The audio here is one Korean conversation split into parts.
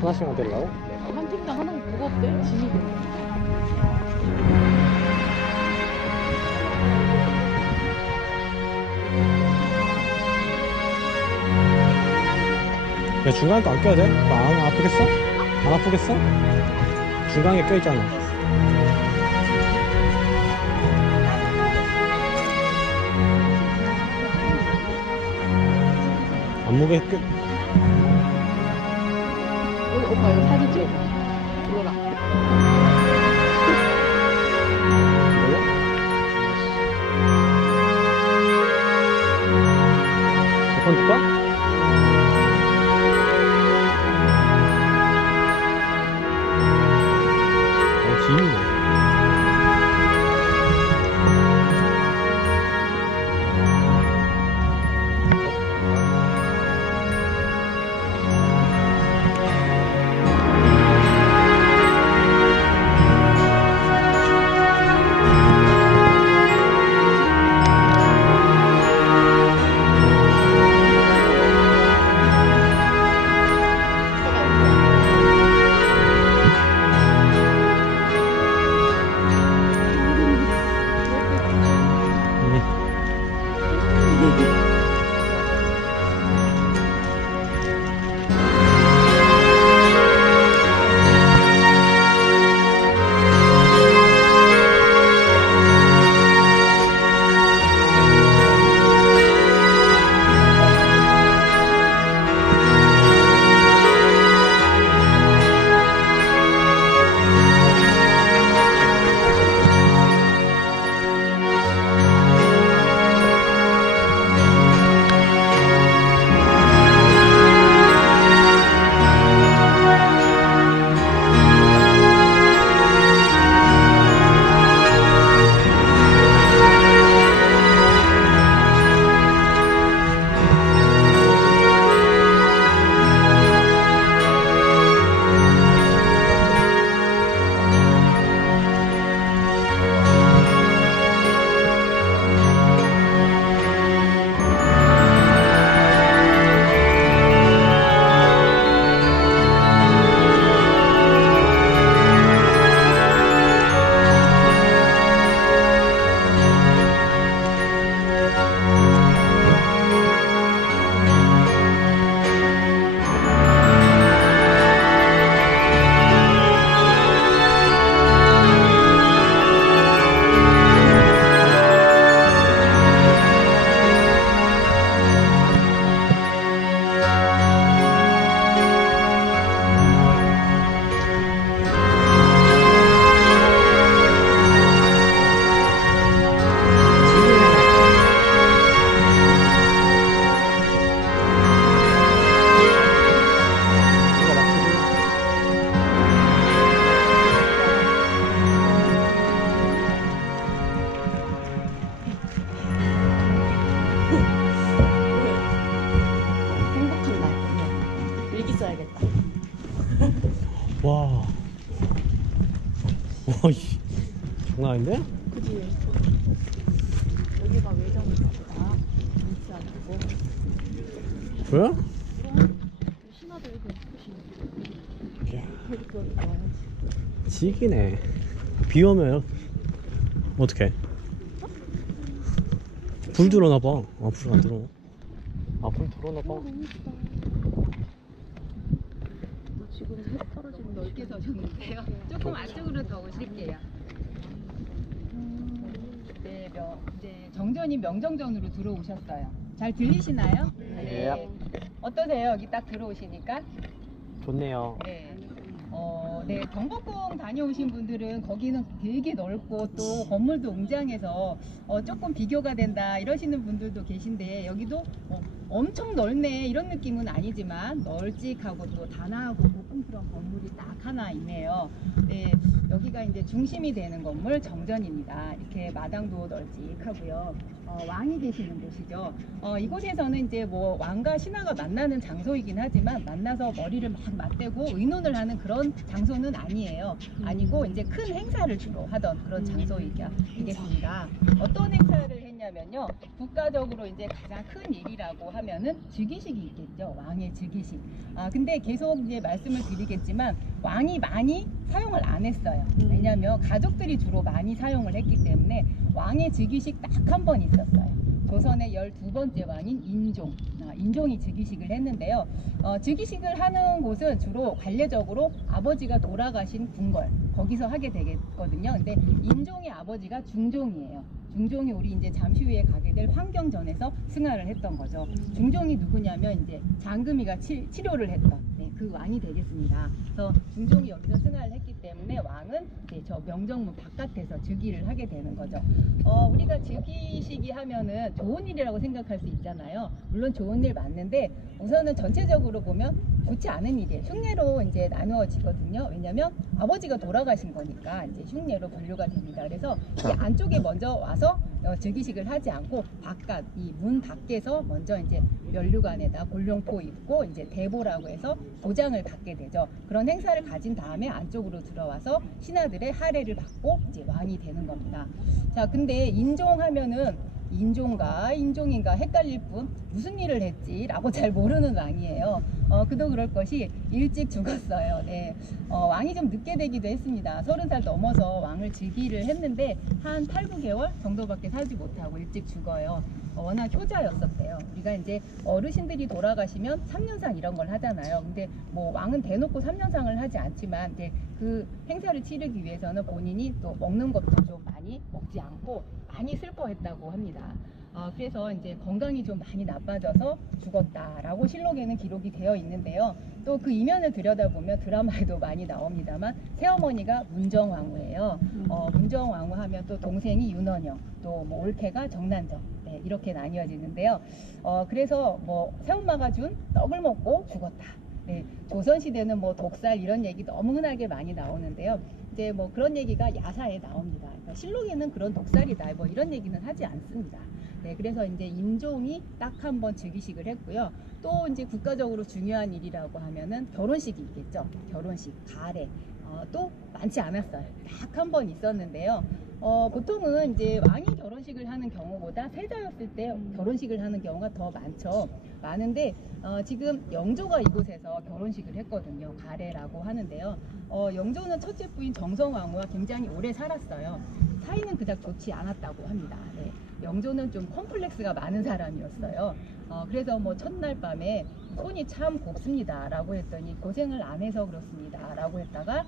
하나씩만 데리려고? 한 팀당 하나 무겁대? 짐이. 야, 중간에 거 안 껴야 돼? 안 아프겠어? 안 아프겠어? 중간에 껴있잖아. 안무게 껴. 오빠 이거 사진 찍어. 이거랑. 이걸로? 몇번 줄까? 지인이네. 행복한 날. 일기 써야겠다. 와. 와, 이 장난 아닌데? 그지? 여기가 외정인가 보다. 진짜 아니고. 그래? 신화도 이렇게 예쁘시네. 야, 이렇게 와야지. 지기네. 비 오면 어떡해? 불 들어오나봐. 아, 불 안 들어. 아, 불 들어오나봐. 너무 예쁘다. 지금 해 떨어지는 넓게 서셨는데요. 조금 안쪽으로 더 오실게요. 네, 이제 정전이 명정전으로 들어오셨어요. 잘 들리시나요? 네. 어떠세요? 여기 딱 들어오시니까? 좋네요. 네. 네, 경복궁 다녀오신 분들은 거기는 되게 넓고 또 건물도 웅장해서 조금 비교가 된다 이러시는 분들도 계신데 여기도 엄청 넓네 이런 느낌은 아니지만 널찍하고 또 단아하고 고풍스러운 건물이 딱 하나 있네요. 네, 여기가 이제 중심이 되는 건물 정전입니다. 이렇게 마당도 널찍하고요. 왕이 계시는 곳이죠. 이곳에서는 이제 뭐 왕과 신하가 만나는 장소이긴 하지만 만나서 머리를 막 맞대고 의논을 하는 그런 장소는 아니에요. 아니고 이제 큰 행사를 주로 하던 그런 장소이겠습니다. 어떤 행사를 했냐 뭐냐면요. 국가적으로 이제 가장 큰 일이라고 하면은 즉위식이 있겠죠. 왕의 즉위식. 근데 계속 이제 말씀을 드리겠지만 왕이 많이 사용을 안 했어요. 왜냐하면 가족들이 주로 많이 사용을 했기 때문에 왕의 즉위식 딱 한 번 있었어요. 조선의 12번째 왕인 인종이 즉위식을 했는데요. 즉위식을 하는 곳은 주로 관례적으로 아버지가 돌아가신 궁궐 거기서 하게 되겠거든요. 근데 인종의 아버지가 중종이에요. 중종이 우리 이제 잠시 후에 가게 될 황경전에서 승하를 했던 거죠. 중종이 누구냐면 이제 장금이가 치료를 했던 그 왕이 되겠습니다. 그래서 중종이 여기서 승하를 했기 때문에 왕은 이제 저 명정문 바깥에서 즉위를 하게 되는 거죠. 우리가 즉위식이 하면은 좋은 일이라고 생각할 수 있잖아요. 물론 좋은 일 맞는데 우선은 전체적으로 보면 좋지 않은 일이에요. 흉내로 이제 나누어지거든요. 왜냐면 아버지가 돌아가신 거니까 이제 흉내로 분류가 됩니다. 그래서 이 안쪽에 먼저 와서 즉위식을 하지 않고 바깥 이 문 밖에서 먼저 이제 면류관에다 골룡포 입고 이제 대보라고 해서 도장을 받게 되죠. 그런 행사를 가진 다음에 안쪽으로 들어와서 신하들의 할애를 받고 이제 왕이 되는 겁니다. 자, 근데 인종하면은 인종인가 헷갈릴 뿐 무슨 일을 했지라고 잘 모르는 왕이에요. 그도 그럴 것이 일찍 죽었어요. 네. 왕이 좀 늦게 되기도 했습니다. 30살 넘어서 왕을 즉위를 했는데 한 8, 9개월 정도밖에 살지 못하고 일찍 죽어요. 워낙 효자였었대요. 우리가 이제 어르신들이 돌아가시면 3년상 이런 걸 하잖아요. 근데 뭐 왕은 대놓고 3년상을 하지 않지만 이제 그 행사를 치르기 위해서는 본인이 또 먹는 것도 좀 많이 먹지 않고 많이 슬퍼했다고 합니다. 그래서 이제 건강이 좀 많이 나빠져서 죽었다라고 실록에는 기록이 되어 있는데요. 또 그 이면을 들여다보면 드라마에도 많이 나옵니다만 새어머니가 문정왕후예요. 문정왕후 하면 또 동생이 윤원영, 또 뭐 올케가 정난정, 네, 이렇게 나뉘어지는데요. 그래서 뭐 새엄마가 준 떡을 먹고 죽었다. 네, 조선시대는 뭐 독살 이런 얘기 너무 흔하게 많이 나오는데요. 이제 뭐 그런 얘기가 야사에 나옵니다. 그러니까 실록에는 그런 독살이다 뭐 이런 얘기는 하지 않습니다. 네, 그래서 이제 인종이 딱 한 번 즉위식을 했고요. 또 이제 국가적으로 중요한 일이라고 하면은 결혼식이 있겠죠. 결혼식, 가례. 또 많지 않았어요. 딱 한 번 있었는데요. 보통은 이제 왕이 결혼식을 하는 경우보다 세자였을 때 결혼식을 하는 경우가 더 많은데 지금 영조가 이곳에서 결혼식을 했거든요. 가례라고 하는데요. 영조는 첫째 부인 정성왕후와 굉장히 오래 살았어요. 사이는 그닥 좋지 않았다고 합니다. 네. 영조는 좀 컴플렉스가 많은 사람이었어요. 그래서 뭐 첫날 밤에 손이 참 곱습니다 라고 했더니 고생을 안 해서 그렇습니다 라고 했다가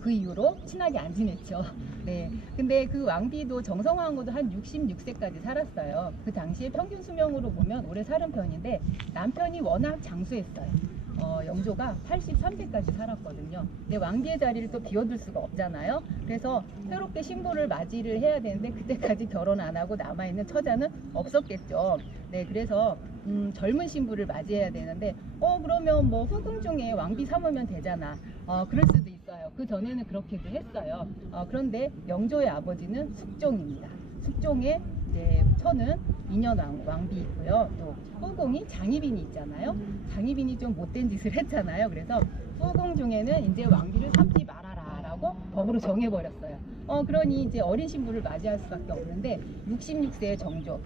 그 이후로 친하게 안 지냈죠. 네. 근데 그 왕비도 정성왕후도 한 66세까지 살았어요. 그 당시에 평균 수명으로 보면 오래 사는 편인데 남편이 워낙 장수했어요. 영조가 83세까지 살았거든요. 근데 왕비의 자리를 또 비워둘 수가 없잖아요. 그래서 새롭게 신부를 맞이를 해야 되는데 그때까지 결혼 안 하고 남아있는 처자는 없었겠죠. 네, 그래서 젊은 신부를 맞이해야 되는데 그러면 뭐 후궁 중에 왕비 삼으면 되잖아. 그럴 수도 있어요. 그 전에는 그렇게도 했어요. 그런데 영조의 아버지는 숙종입니다. 숙종의 이제 처는 인현 왕비이고요. 또 후궁이 장희빈이 있잖아요. 장희빈이 좀 못된 짓을 했잖아요. 그래서 후궁 중에는 이제 왕비를 삼지 말아라라고 법으로 정해버렸어요. 그러니 이제 어린 신부를 맞이할 수밖에 없는데 66세의 정조,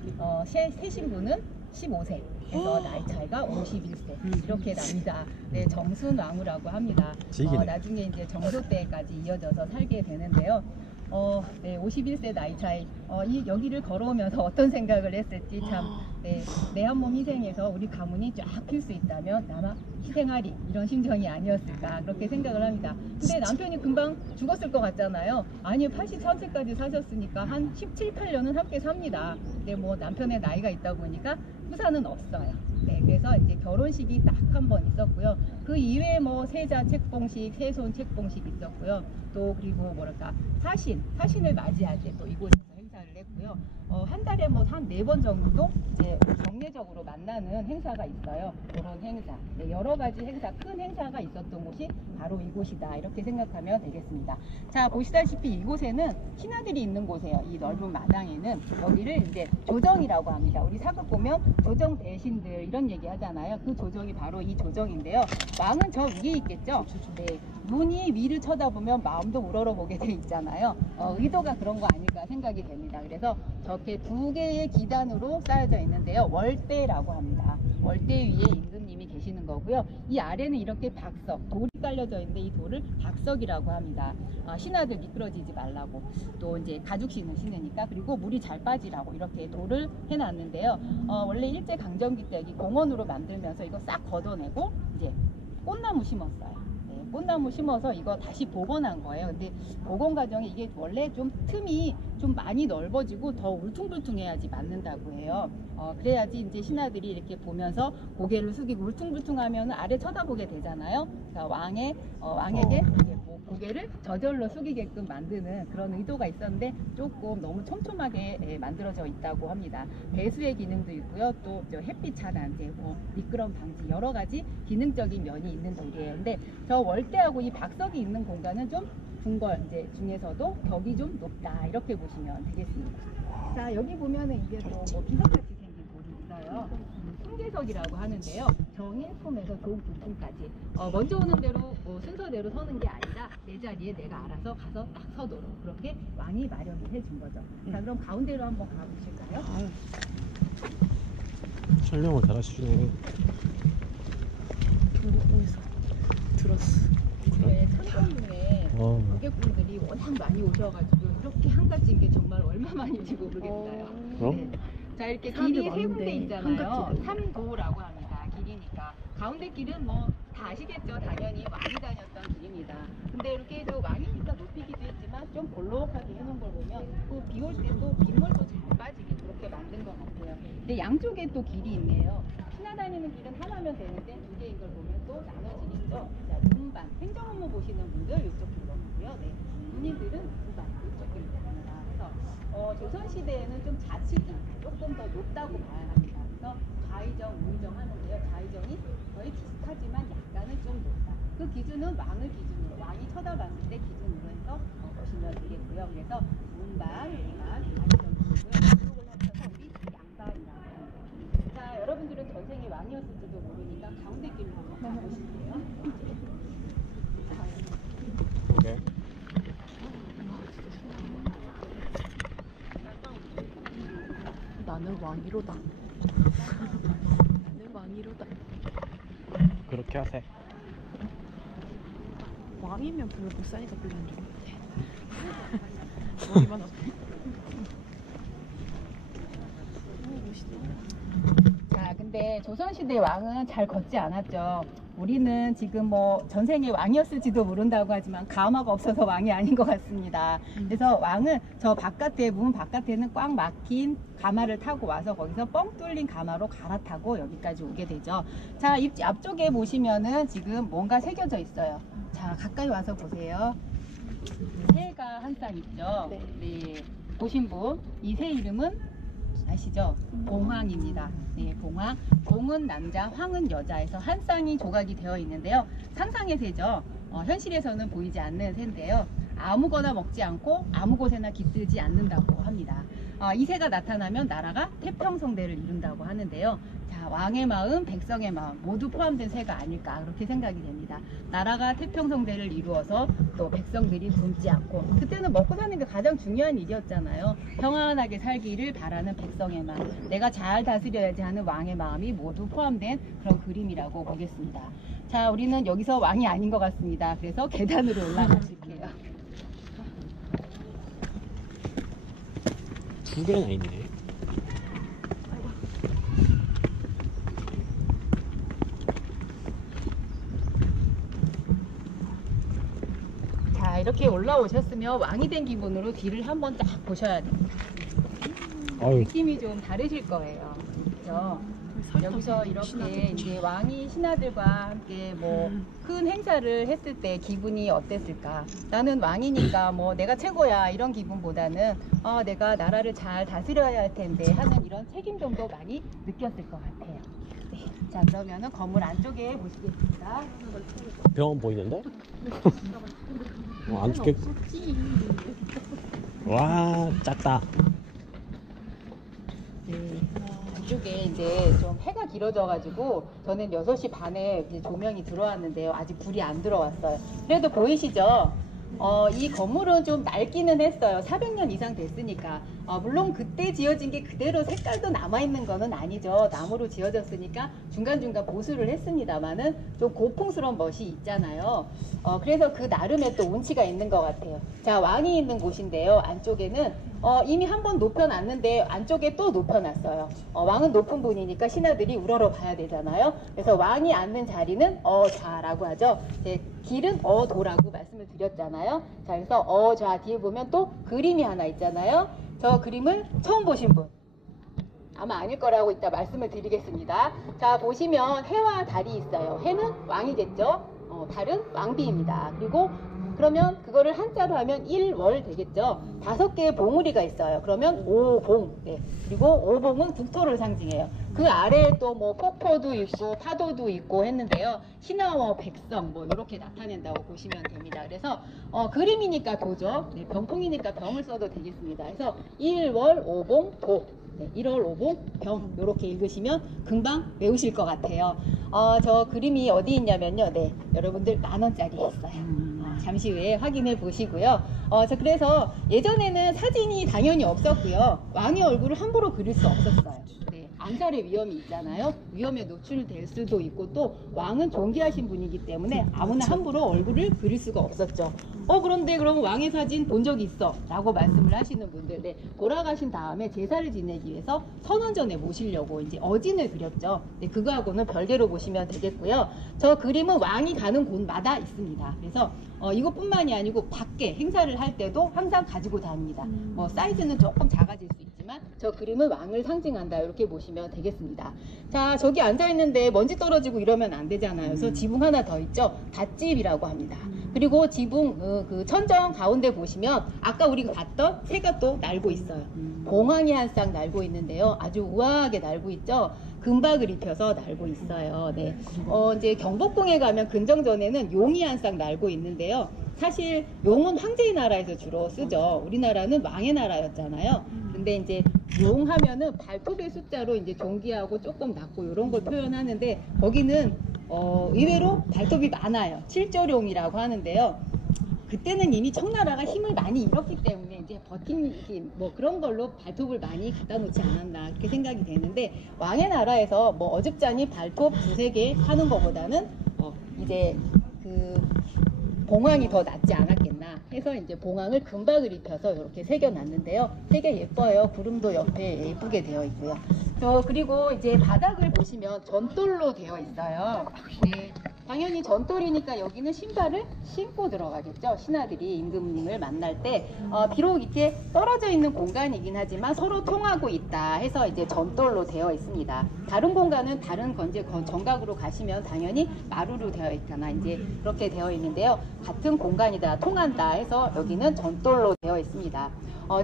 새 신부는 15세, 그래서 나이 차이가 51세 이렇게 납니다. 네, 정순왕후라고 합니다. 나중에 이제 정조 때까지 이어져서 살게 되는데요. 네, 51세 나이 차이. 여기를 걸어오면서 어떤 생각을 했을지 참, 네, 내 한 몸 희생해서 우리 가문이 쫙 필 수 있다면 아마 희생하리 이런 심정이 아니었을까 그렇게 생각을 합니다. 근데 남편이 금방 죽었을 것 같잖아요. 아니 83세까지 사셨으니까 한 17, 18년은 함께 삽니다. 근데 뭐 남편의 나이가 있다 보니까 후사는 없어요. 네, 그래서 이제 결혼식이 딱 한 번 있었고요. 그 이외에 뭐 세자 책봉식, 세손 책봉식 있었고요. 또 그리고 뭐랄까 사신을 맞이할 때 또 이곳에서 행사를 했고요. 한 달에 뭐 한 4번 정도 이제 정례적으로 만나는 행사가 있어요. 그런 행사. 네, 여러 가지 행사, 큰 행사가 있었던 곳이 바로 이곳이다. 이렇게 생각하면 되겠습니다. 자, 보시다시피 이곳에는 신하들이 있는 곳이에요. 이 넓은 마당에는 여기를 이제 조정이라고 합니다. 우리 사극 보면 조정 대신들 이런 얘기 하잖아요. 그 조정이 바로 이 조정인데요. 왕은 저 위에 있겠죠. 네, 눈이 위를 쳐다보면 마음도 우러러 보게 돼 있잖아요. 의도가 그런 거 아닐까 생각이 됩니다. 그래서 저렇게 두 개의 기단으로 쌓여져 있는데요. 월대라고 합니다. 월대 위에 임금님이 계시는 거고요. 이 아래는 이렇게 박석, 돌이 깔려져 있는데 이 돌을 박석이라고 합니다. 신하들 미끄러지지 말라고. 또 이제 가죽신을 신으니까. 그리고 물이 잘 빠지라고 이렇게 돌을 해놨는데요. 원래 일제강점기 때 여기 공원으로 만들면서 이거 싹 걷어내고 이제 꽃나무 심었어요. 꽃나무 심어서 이거 다시 복원한 거예요. 근데 복원 과정이 이게 원래 좀 틈이 좀 많이 넓어지고 더 울퉁불퉁해야지 맞는다고 해요. 그래야지 이제 신하들이 이렇게 보면서 고개를 숙이고 울퉁불퉁하면 아래 쳐다보게 되잖아요. 그러니까 왕에게 이렇게 고개를 저절로 숙이게끔 만드는 그런 의도가 있었는데 조금 너무 촘촘하게 만들어져 있다고 합니다. 배수의 기능도 있고요. 또 햇빛 차단, 미끄럼 방지 여러 가지 기능적인 면이 있는 돌이에요. 근데 저 월대하고 이 박석이 있는 공간은 좀 궁궐 이제 중에서도 벽이 좀 높다 이렇게 보시면 되겠습니다. 자 여기 보면은 이제 또 뭐 비석같이 생긴 돌이 있어요. 승계석이라고 하는데요. 정일품에서 조부품까지 먼저 오는 대로 순서대로 서는 게 아니라 내 자리에 내가 알아서 가서 딱 서도록 그렇게 왕이 마련을 해준 거죠. 자 그럼 가운데로 한번 가보실까요? 촬영을 잘하시네. 경복궁에서 들었어. 네, 천정문에 고객분들이 워낙 많이 오셔가지고 이렇게 한가지인 게 정말 얼마만인지 모르겠어요. 네. 자 이렇게 길이 세 군데 있잖아요. 삼도라고 합니다. 길이니까 가운데 길은 뭐 다 아시겠죠. 당연히 왕이 다녔던 길입니다. 근데 이렇게 왕이니까 높이기도 했지만 좀 볼록하게 해놓은 걸 보면 또 비 올 때 또 빗물도 잘 빠지게 그렇게 만든 것 같아요. 근데 양쪽에 또 길이 있네요. 신하 다니는 길은 하나면 되는데 두 개인 걸 보면 또 나눠지겠죠. 자, 문반 행정 업무 보시는 분들 이쪽 길로고요. 네, 군인들은 문반 이쪽 길로입니다. 그래서 조선 시대에는 좀 자치기 조금 더 높다고 봐야 합니다. 그래서 좌의정, 우의정 하는데요. 좌의정이 거의 비슷하지만 약간은 좀 높다. 그 기준은 왕을 기준으로 왕이 쳐다봤을 때 기준으로 해서 보시면 되겠고요. 그래서 문반, 외반, 좌의정 기고요. 이쪽을 합쳐서 우리 양반이라고 합니다. 자, 여러분들은 전생에 왕이었을지도 모르니까 가운데 길로 한번 가보실게요. 오케이. 나는 왕이로다. 나는 왕이로다. 그렇게 하세. 왕이면 별로 못 사니까 별로 안 좋은데. 머리만 아파. 멋있다. 자, 근데 조선시대 왕은 잘 걷지 않았죠. 우리는 지금 뭐 전생에 왕이었을지도 모른다고 하지만 가마가 없어서 왕이 아닌 것 같습니다. 그래서 왕은 저 바깥에, 문 바깥에는 꽉 막힌 가마를 타고 와서 거기서 뻥 뚫린 가마로 갈아타고 여기까지 오게 되죠. 자, 앞쪽에 보시면은 지금 뭔가 새겨져 있어요. 자, 가까이 와서 보세요. 새가 한 쌍 있죠. 네. 보신 분, 이 새 이름은 아시죠? 봉황입니다. 네, 봉황. 봉은 남자, 황은 여자에서 한 쌍이 조각이 되어 있는데요. 상상의 새죠. 현실에서는 보이지 않는 새인데요. 아무거나 먹지 않고 아무 곳에나 깃들지 않는다고 합니다. 이 새가 나타나면 나라가 태평성대를 이룬다고 하는데요. 자, 왕의 마음, 백성의 마음 모두 포함된 새가 아닐까 그렇게 생각이 됩니다. 나라가 태평성대를 이루어서 또 백성들이 굶지 않고 그때는 먹고 사는 게 가장 중요한 일이었잖아요. 평안하게 살기를 바라는 백성의 마음, 내가 잘 다스려야지 하는 왕의 마음이 모두 포함된 그런 그림이라고 보겠습니다. 자, 우리는 여기서 왕이 아닌 것 같습니다. 그래서 계단으로 올라가실게요. 두 개나 있네. 자, 이렇게 올라오셨으면 왕이 된 기분으로 뒤를 한번 딱 보셔야 됩니다. 느낌이 좀 다르실 거예요. 그렇죠? 여기서 이렇게 이제 왕이 신하들과 함께 뭐 큰 행사를 했을 때 기분이 어땠을까? 나는 왕이니까 뭐 내가 최고야 이런 기분보다는 내가 나라를 잘 다스려야 할 텐데 하는 이런 책임감도 많이 느꼈을 것 같아요. 네. 자, 그러면은 건물 안쪽에 보시겠습니다. 병원 보이는데? 안 죽겠. 와, 작다. 네. 이쪽에 이제 좀 해가 길어져가지고 저는 6시 반에 이제 조명이 들어왔는데요. 아직 불이 안 들어왔어요. 그래도 보이시죠? 이 건물은 좀 낡기는 했어요. 400년 이상 됐으니까. 물론 그때 지어진 게 그대로 색깔도 남아있는 거는 아니죠. 나무로 지어졌으니까 중간중간 보수를 했습니다만은 좀 고풍스러운 멋이 있잖아요. 그래서 그 나름의 또 운치가 있는 것 같아요. 자, 왕이 있는 곳인데요. 안쪽에는 이미 한번 높여놨는데 안쪽에 또 높여놨어요. 왕은 높은 분이니까 신하들이 우러러 봐야 되잖아요. 그래서 왕이 앉는 자리는 어좌라고 하죠. 길은 어도라고 말씀을 드렸잖아요. 자, 그래서 어좌 뒤에 보면 또 그림이 하나 있잖아요. 저 그림을 처음 보신 분 아마 아닐 거라고 이따 말씀을 드리겠습니다. 자, 보시면 해와 달이 있어요. 해는 왕이겠죠. 달은 왕비입니다. 그리고 그러면 그거를 한자로 하면 일월 되겠죠. 5개의 봉우리가 있어요. 그러면 오봉. 네. 그리고 오봉은 국토를 상징해요. 그 아래에 또 뭐 폭포도 있고 파도도 있고 했는데요. 신하와 백성 뭐 이렇게 나타낸다고 보시면 됩니다. 그래서 그림이니까 도죠. 네, 병풍이니까 병을 써도 되겠습니다. 그래서 일월 오봉 도. 네, 1월 5봉 병 이렇게 읽으시면 금방 외우실 것 같아요. 저 그림이 어디 있냐면요. 네, 여러분들 10,000원짜리 있어요. 잠시 후에 확인해 보시고요. 그래서 예전에는 사진이 당연히 없었고요. 왕의 얼굴을 함부로 그릴 수 없었어요. 네, 암살의 위험이 있잖아요. 위험에 노출될 수도 있고 또 왕은 존귀하신 분이기 때문에 아무나 함부로 얼굴을 그릴 수가 없었죠. 그런데 그럼 왕의 사진 본 적이 있어 라고 말씀을 하시는 분들, 네, 돌아가신 다음에 제사를 지내기 위해서 선원전에 모시려고 이제 어진을 그렸죠. 네, 그거하고는 별개로 보시면 되겠고요. 저 그림은 왕이 가는 곳마다 있습니다. 그래서 이것뿐만이 아니고 밖에 행사를 할 때도 항상 가지고 다닙니다. 뭐 사이즈는 조금 작아질 수 있지만 저 그림은 왕을 상징한다 이렇게 보시면 되겠습니다. 자, 저기 앉아있는데 먼지 떨어지고 이러면 안 되잖아요. 그래서 지붕 하나 더 있죠. 닷집이라고 합니다. 그리고 지붕 그 천정 가운데 보시면 아까 우리가 봤던 새가 또 날고 있어요. 봉황이 한 쌍 날고 있는데요. 아주 우아하게 날고 있죠. 금박을 입혀서 날고 있어요. 네. 이제 경복궁에 가면 근정전에는 용이 한 쌍 날고 있는데요. 사실 용은 황제의 나라에서 주로 쓰죠. 우리나라는 왕의 나라였잖아요. 근데 이제 용 하면은 발톱의 숫자로 이제 존귀하고 조금 낮고 이런 걸 표현하는데 거기는 의외로 발톱이 많아요. 칠조룡이라고 하는데요. 그때는 이미 청나라가 힘을 많이 잃었기 때문에 이제 버티기 뭐 그런 걸로 발톱을 많이 갖다 놓지 않았나 이렇게 생각이 되는데 왕의 나라에서 뭐 어줍잖이 발톱 2-3개 하는 것보다는 이제 그 봉황이 더 낫지 않았겠나 해서 이제 봉황을 금박을 입혀서 이렇게 새겨놨는데요. 되게 예뻐요. 구름도 옆에 예쁘게 되어 있고요. 그리고 이제 바닥을 보시면 전돌로 되어 있어요. 네. 당연히 전돌이니까 여기는 신발을 신고 들어가겠죠. 신하들이 임금님을 만날 때 비록 이렇게 떨어져 있는 공간이긴 하지만 서로 통하고 있다 해서 이제 전돌로 되어 있습니다. 다른 공간은 다른 정각으로 가시면 당연히 마루로 되어 있거나 이제 그렇게 되어 있는데요. 같은 공간이다, 통한다 해서 여기는 전돌로 되어 있습니다.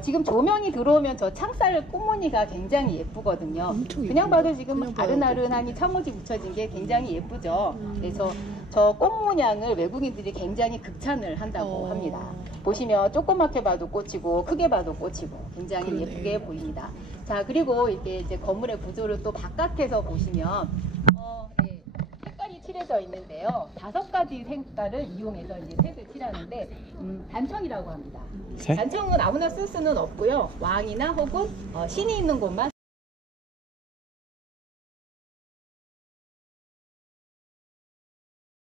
지금 조명이 들어오면 저 창살 꽃무늬가 굉장히 예쁘거든요. 그냥 봐도 지금 아른아른하니 창호지 붙여진 게 굉장히 예쁘죠. 그래서 저 꽃모양을 외국인들이 굉장히 극찬을 한다고 합니다. 보시면 조그맣게 봐도 꽃이고 크게 봐도 꽃이고 굉장히 예쁘게 보입니다. 자, 그리고 이게 이제 건물의 구조를 또 바깥에서 보시면 네, 색깔이 칠해져 있는데요. 5가지 색깔을 이용해서 이제 색을 칠하는데 단청이라고 합니다. 단청은 아무나 쓸 수는 없고요. 왕이나 혹은 신이 있는 곳만